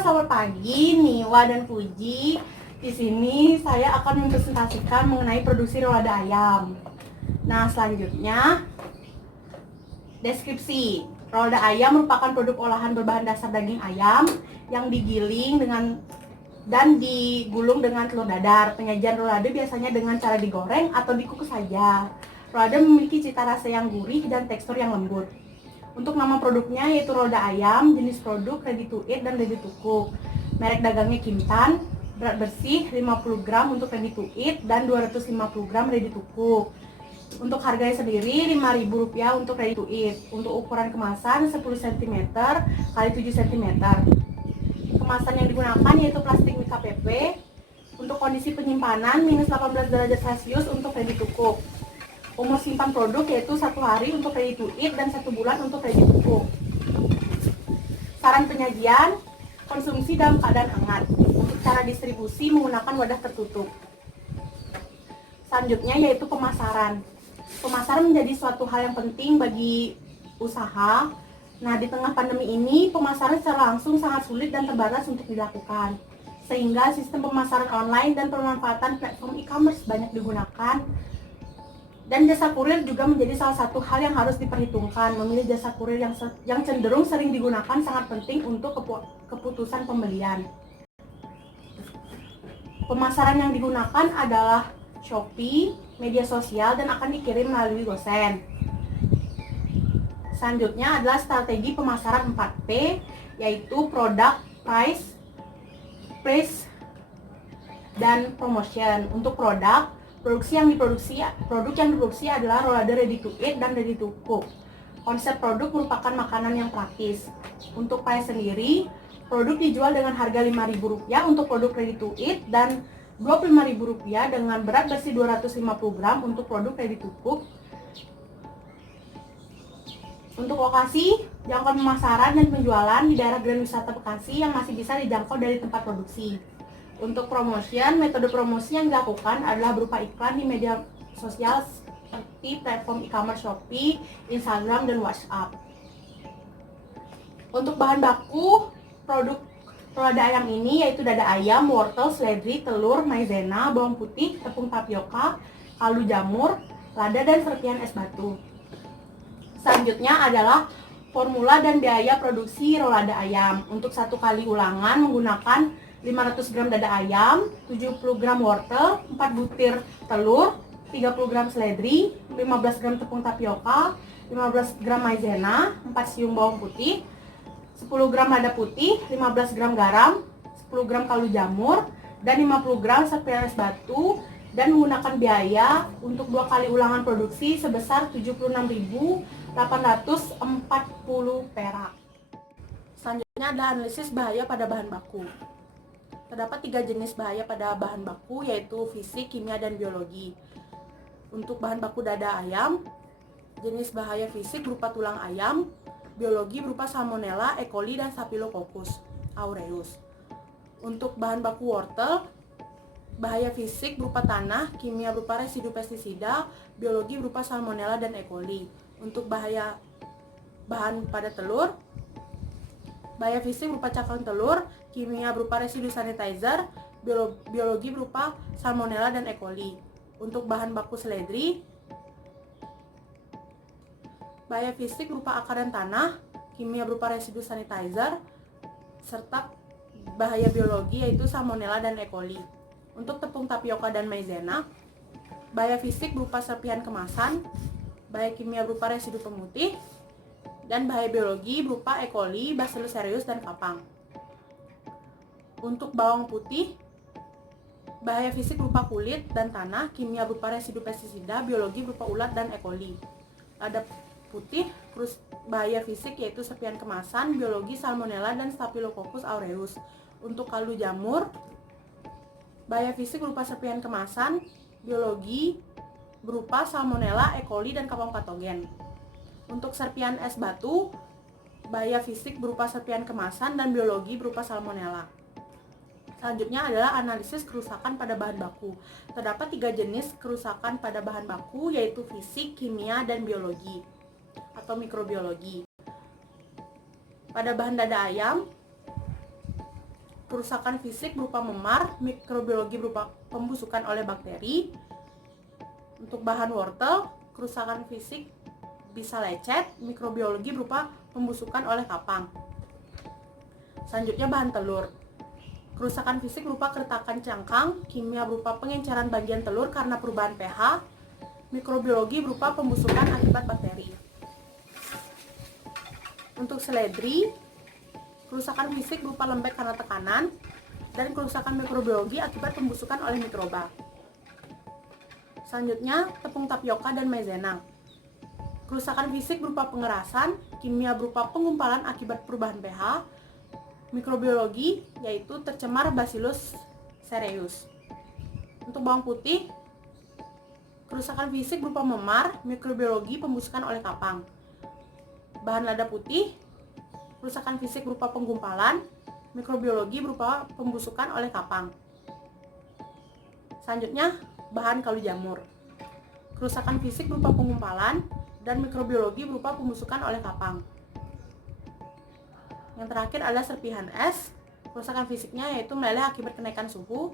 selamat pagi, Niwa dan Puji. Di sini saya akan mempresentasikan mengenai produksi rolada ayam. Nah, selanjutnya deskripsi. Rolada ayam merupakan produk olahan berbahan dasar daging ayam yang digiling dan digulung dengan telur dadar. Penyajian rolada biasanya dengan cara digoreng atau dikukus saja. Rolada memiliki cita rasa yang gurih dan tekstur yang lembut. Untuk nama produknya yaitu rolada ayam, jenis produk ready to eat dan ready to cook. Merek dagangnya Kintan, berat bersih 50 gram untuk ready to eat dan 250 gram ready to cook. Untuk harganya sendiri Rp5.000 untuk ready to eat. Untuk ukuran kemasan 10 cm x 7 cm. Kemasan yang digunakan yaitu plastik Mika PP. Untuk kondisi penyimpanan minus 18 derajat Celcius untuk ready to cook. Umur simpan produk yaitu 1 hari untuk ready to eat dan 1 bulan untuk ready to cook. Saran penyajian, konsumsi dalam keadaan hangat. Untuk cara distribusi menggunakan wadah tertutup. Selanjutnya yaitu pemasaran. Pemasaran menjadi suatu hal yang penting bagi usaha. Nah, di tengah pandemi ini pemasaran secara langsung sangat sulit dan terbatas untuk dilakukan. Sehingga sistem pemasaran online dan pemanfaatan platform e-commerce banyak digunakan. Dan jasa kurir juga menjadi salah satu hal yang harus diperhitungkan. Memilih jasa kurir yang cenderung sering digunakan sangat penting untuk keputusan pembelian. Pemasaran yang digunakan adalah Shopee, media sosial, dan akan dikirim melalui GoSend. Selanjutnya adalah strategi pemasaran 4P, yaitu product, price, dan promotion. Untuk produk yang diproduksi adalah rolada ready to eat dan ready to cook. Konsep produk merupakan makanan yang praktis. Untuk price sendiri, produk dijual dengan harga Rp5.000 untuk produk ready to eat dan Rp25.000 dengan berat bersih 250 gram untuk produk ready to cook. Untuk lokasi, jangkauan pemasaran dan penjualan di daerah Grand Wisata Bekasi yang masih bisa dijangkau dari tempat produksi. Untuk promotion, metode promosi yang dilakukan adalah berupa iklan di media sosial seperti platform e-commerce Shopee, Instagram, dan WhatsApp. Untuk bahan baku produk rolada ayam ini yaitu dada ayam, wortel, seledri, telur, maizena, bawang putih, tepung tapioka, kaldu jamur, lada, dan serpihan es batu. Selanjutnya adalah formula dan biaya produksi rolada ayam. Untuk 1 kali ulangan menggunakan 500 gram dada ayam, 70 gram wortel, 4 butir telur, 30 gram seledri, 15 gram tepung tapioka, 15 gram maizena, 4 siung bawang putih, 10 gram lada putih, 15 gram garam, 10 gram kaldu jamur, dan 50 gram serpihan es batu, dan menggunakan biaya untuk 2 kali ulangan produksi sebesar Rp76.840 perak. Selanjutnya adalah analisis bahaya pada bahan baku. Terdapat 3 jenis bahaya pada bahan baku yaitu fisik, kimia, dan biologi. Untuk bahan baku dada ayam, jenis bahaya fisik berupa tulang ayam, biologi berupa Salmonella, E. coli, dan Staphylococcus aureus. Untuk bahan baku wortel, bahaya fisik berupa tanah, kimia berupa residu pestisida, biologi berupa Salmonella dan E. coli. Untuk bahaya bahan pada telur, bahaya fisik berupa cakalang telur, kimia berupa residu sanitizer, biologi berupa Salmonella dan E. coli. Untuk bahan baku seledri, bahaya fisik berupa akar dan tanah, kimia berupa residu sanitizer, serta bahaya biologi yaitu Salmonella dan E. coli. Untuk tepung tapioka dan maizena, bahaya fisik berupa serpihan kemasan, bahaya kimia berupa residu pemutih, dan bahaya biologi berupa E. coli, Bacillus cereus, dan kapang. Untuk bawang putih, bahaya fisik berupa kulit dan tanah, kimia berupa residu pestisida, biologi berupa ulat dan E. coli. Lada putih, bahaya fisik yaitu serpihan kemasan, biologi Salmonella dan Staphylococcus aureus. Untuk kaldu jamur, bahaya fisik berupa serpihan kemasan, biologi berupa Salmonella, E. coli, dan kapang patogen. Untuk serpihan es batu, bahaya fisik berupa serpihan kemasan dan biologi berupa Salmonella. Selanjutnya adalah analisis kerusakan pada bahan baku. Terdapat 3 jenis kerusakan pada bahan baku yaitu fisik, kimia, dan biologi atau mikrobiologi. Pada bahan dada ayam, kerusakan fisik berupa memar, mikrobiologi berupa pembusukan oleh bakteri. Untuk bahan wortel, kerusakan fisik bisa lecet, mikrobiologi berupa pembusukan oleh kapang. Selanjutnya bahan telur. Kerusakan fisik berupa keretakan cangkang, kimia berupa pengenceran bagian telur karena perubahan pH, mikrobiologi berupa pembusukan akibat bakteri. Untuk seledri, kerusakan fisik berupa lembek karena tekanan, dan kerusakan mikrobiologi akibat pembusukan oleh mikroba. Selanjutnya, tepung tapioka dan maizena. Kerusakan fisik berupa pengerasan, kimia berupa penggumpalan akibat perubahan pH, mikrobiologi yaitu tercemar Bacillus cereus. Untuk bawang putih, kerusakan fisik berupa memar, mikrobiologi pembusukan oleh kapang. Bahan lada putih, kerusakan fisik berupa penggumpalan, mikrobiologi berupa pembusukan oleh kapang. Selanjutnya, bahan kaldu jamur. Kerusakan fisik berupa penggumpalan dan mikrobiologi berupa pembusukan oleh kapang. Yang terakhir adalah serpihan es. Kerusakan fisiknya yaitu meleleh akibat kenaikan suhu,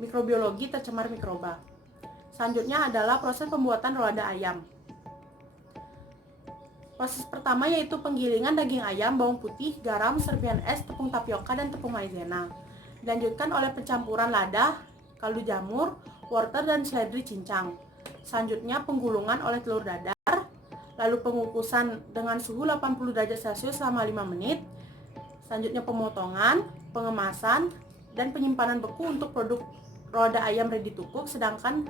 mikrobiologi tercemar mikroba. Selanjutnya adalah proses pembuatan rolada ayam. Proses pertama yaitu penggilingan daging ayam, bawang putih, garam, serpihan es, tepung tapioka, dan tepung maizena. Dilanjutkan oleh pencampuran lada, kaldu jamur, wortel, dan seledri cincang. Selanjutnya penggulungan oleh telur dadar, lalu pengukusan dengan suhu 80 derajat Celcius selama 5 menit. Selanjutnya pemotongan, pengemasan, dan penyimpanan beku untuk produk rolada ayam ready to cook, sedangkan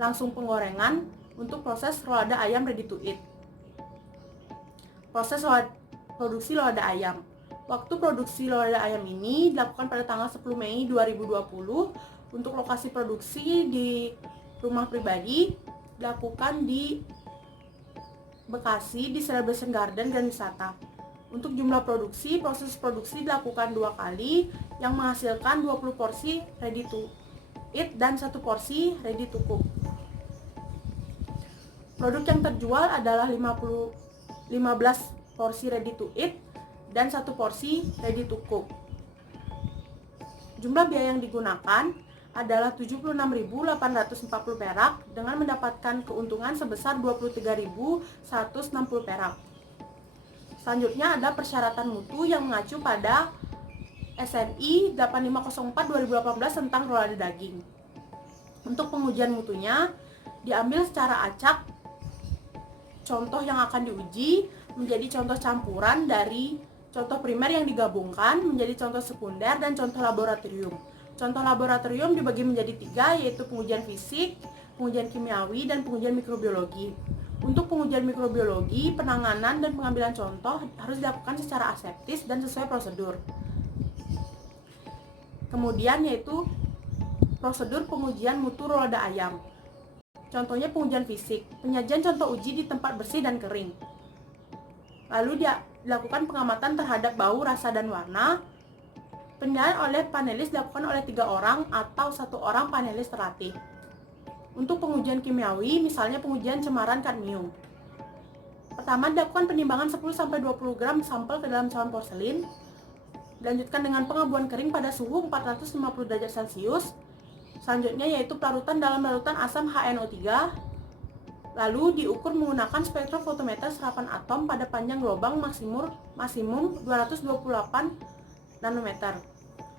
langsung penggorengan untuk proses rolada ayam ready to eat. Proses produksi rolada ayam. Waktu produksi rolada ayam ini dilakukan pada tanggal 10 Mei 2020. Untuk lokasi produksi di rumah pribadi dilakukan di Bekasi di Celebration Garden dan Wisata. Untuk jumlah produksi, proses produksi dilakukan 2 kali yang menghasilkan 20 porsi ready to eat dan 1 porsi ready to cook. Produk yang terjual adalah 15 porsi ready to eat dan 1 porsi ready to cook. Jumlah biaya yang digunakan adalah 76.840 perak dengan mendapatkan keuntungan sebesar 23.160 perak. Selanjutnya ada persyaratan mutu yang mengacu pada SNI 8504/2018 tentang rolada daging. Untuk pengujian mutunya diambil secara acak contoh yang akan diuji menjadi contoh campuran dari contoh primer yang digabungkan menjadi contoh sekunder dan contoh laboratorium. Contoh laboratorium dibagi menjadi 3, yaitu pengujian fisik, pengujian kimiawi, dan pengujian mikrobiologi. Untuk pengujian mikrobiologi, penanganan dan pengambilan contoh harus dilakukan secara aseptis dan sesuai prosedur. Kemudian yaitu prosedur pengujian mutu rolada ayam. Contohnya pengujian fisik, penyajian contoh uji di tempat bersih dan kering. Lalu dilakukan pengamatan terhadap bau, rasa, dan warna. Penilaian oleh panelis dilakukan oleh 3 orang atau 1 orang panelis terlatih. Untuk pengujian kimiawi, misalnya pengujian cemaran kadmium. Pertama, dilakukan penimbangan 10-20 gram sampel ke dalam cawan porselin. Dilanjutkan dengan pengabuan kering pada suhu 450 derajat Celcius. Selanjutnya yaitu pelarutan dalam larutan asam HNO3. Lalu diukur menggunakan spektrofotometer serapan atom pada panjang gelombang maksimum 228 nanometer.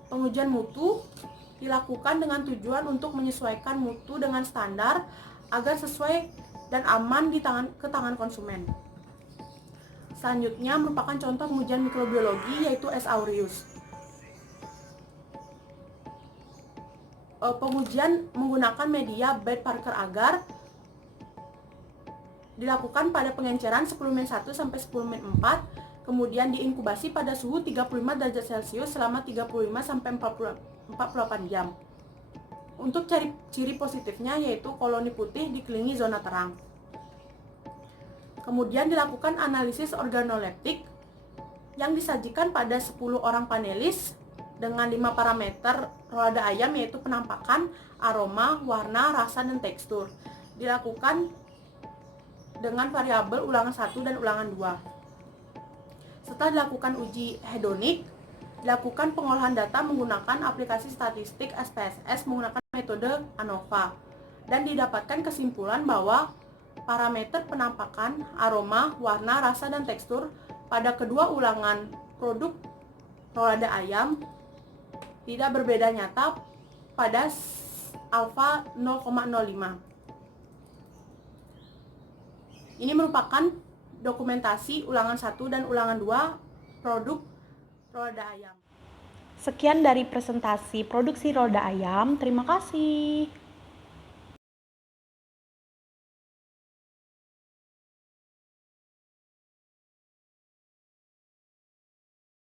Pengujian mutu dilakukan dengan tujuan untuk menyesuaikan mutu dengan standar agar sesuai dan aman ke tangan konsumen. Selanjutnya merupakan contoh pengujian mikrobiologi yaitu S. aureus. Pengujian menggunakan media Baird Parker agar dilakukan pada pengenceran 10 min 1 sampai 10 min 4, kemudian diinkubasi pada suhu 35 derajat Celcius selama 35 sampai 48 jam. Untuk ciri positifnya yaitu koloni putih dikelilingi zona terang. Kemudian dilakukan analisis organoleptik yang disajikan pada 10 orang panelis dengan 5 parameter rolada ayam yaitu penampakan, aroma, warna, rasa, dan tekstur. Dilakukan dengan variabel ulangan 1 dan ulangan 2. Setelah dilakukan uji hedonik, Dilakukan pengolahan data menggunakan aplikasi statistik SPSS menggunakan metode ANOVA dan didapatkan kesimpulan bahwa parameter penampakan, aroma, warna, rasa, dan tekstur pada kedua ulangan produk rolada ayam tidak berbeda nyata pada alfa 0,05. Ini merupakan dokumentasi ulangan 1 dan ulangan 2 produk rolada ayam. Sekian dari presentasi produksi rolada ayam. Terima kasih.